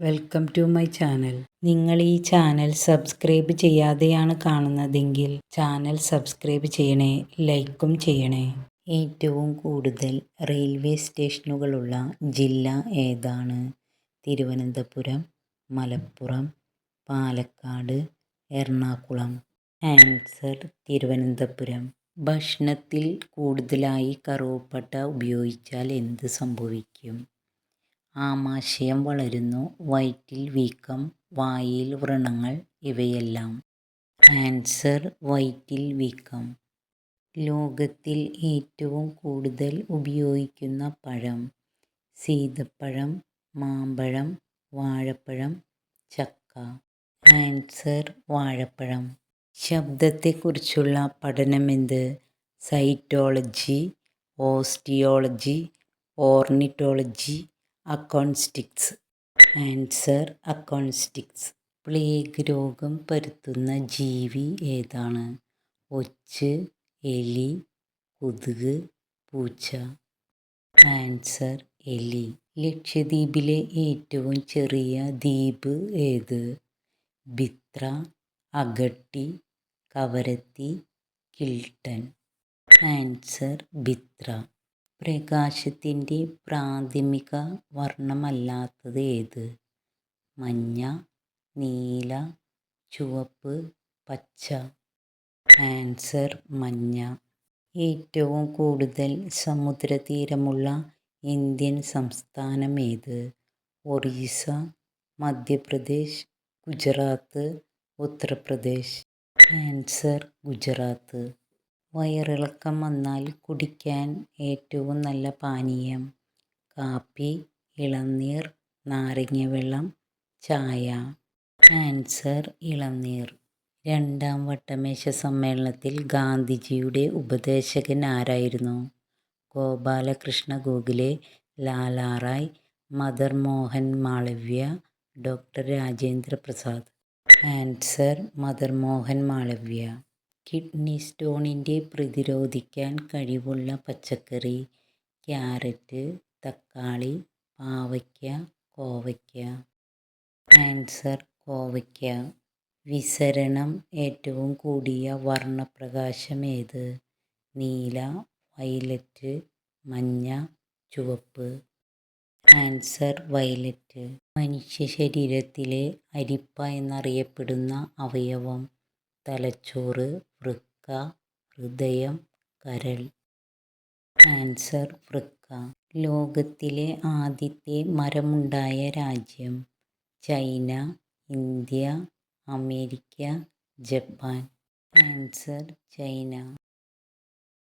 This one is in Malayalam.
Welcome to my channel. നിങ്ങൾ ഈ ചാനൽ സബ്സ്ക്രൈബ് ചെയ്യാതെയാണ് കാണുന്നതെങ്കിൽ ചാനൽ സബ്സ്ക്രൈബ് ചെയ്യണേ, ലൈക്കും ചെയ്യണേ. ഏറ്റവും കൂടുതൽ റെയിൽവേ സ്റ്റേഷനുകളുള്ള ജില്ല ഏതാണ്? തിരുവനന്തപുരം, മലപ്പുറം, പാലക്കാട്, എറണാകുളം. ആൻസർ തിരുവനന്തപുരം. ഭക്ഷണത്തിൽ കൂടുതലായി കറുവപ്പട്ട ഉപയോഗിച്ചാൽ എന്ത് സംഭവിക്കും? ആമാശയം വളരുന്നു, വയറ്റിൽ വീക്കം, വായിൽ വ്രണങ്ങൾ, ഇവയെല്ലാം. ആൻസർ വയറ്റിൽ വീക്കം. ലോകത്തിൽ ഏറ്റവും കൂടുതൽ ഉപയോഗിക്കുന്ന പഴം? സീതപ്പഴം, മാമ്പഴം, വാഴപ്പഴം, ചക്ക. ആൻസർ വാഴപ്പഴം. ശബ്ദത്തെക്കുറിച്ചുള്ള പഠനമെന്ത്? Cytology, osteology, ornithology, acoustics. Answer acoustics. Plague രോഗം പരത്തുന്ന ജീവി ഏതാണ്? ഒച്ച്, എലി, കൊതുക്, പൂച്ച. ആൻസർ എലി. ലക്ഷദ്വീപിലെ ഏറ്റവും ചെറിയ ദ്വീപ് ഏത്? ബിത്ര, അഗട്ടി, കവരത്തി, കിൽട്ടൺ. ആൻസർ ബിത്ര. പ്രകാശത്തിൻ്റെ പ്രാഥമിക വർണ്ണമല്ലാത്തത് ഏത്? മഞ്ഞ, നീല, ചുവപ്പ്, പച്ച. ആൻസർ മഞ്ഞ. ഏറ്റവും കൂടുതൽ സമുദ്രതീരമുള്ള ഇന്ത്യൻ സംസ്ഥാനം ഏത്? ഒറീസ, മധ്യപ്രദേശ്, ഗുജറാത്ത്, ഉത്തർപ്രദേശ്. ആൻസർ ഗുജറാത്ത്. വയറിളക്കം വന്നാൽ കുടിക്കാൻ ഏറ്റവും നല്ല പാനീയം? കാപ്പി, ഇളനീർ, നാരങ്ങാവെള്ളം, ചായ. ആൻസർ ഇളനീർ. രണ്ടാം വട്ടമേശ സമ്മേളനത്തിൽ ഗാന്ധിജിയുടെ ഉപദേശകൻ ആരായിരുന്നു? Gopal Krishna Gokhale, Lala Rai, Madan Mohan Malaviya, doctor Rajendra Prasad. Answer Madan Mohan Malaviya. Kidney സ്റ്റോണിനെ പ്രതിരോധിക്കാൻ കഴിവുള്ള പച്ചക്കറി? ക്യാരറ്റ്, തക്കാളി, പാവയ്ക്ക, കോവയ്ക്ക. ആൻസർ കോവയ്ക്ക. വിസരണം ഏറ്റവും കൂടിയ വർണ്ണപ്രകാശം ഏത്? നീല, വയലറ്റ്, മഞ്ഞ, ചുവപ്പ്. Answer violet. മനുഷ്യ ശരീരത്തിലെ അരിപ്പ എന്നറിയപ്പെടുന്ന അവയവം? തലച്ചോറ്, വൃക്ക, ഹൃദയം, കരൾ. ആൻസർ വൃക്ക. ലോകത്തിലെ ആദ്യത്തെ മരമുണ്ടായ രാജ്യം? China, India, America, Japan. Answer China.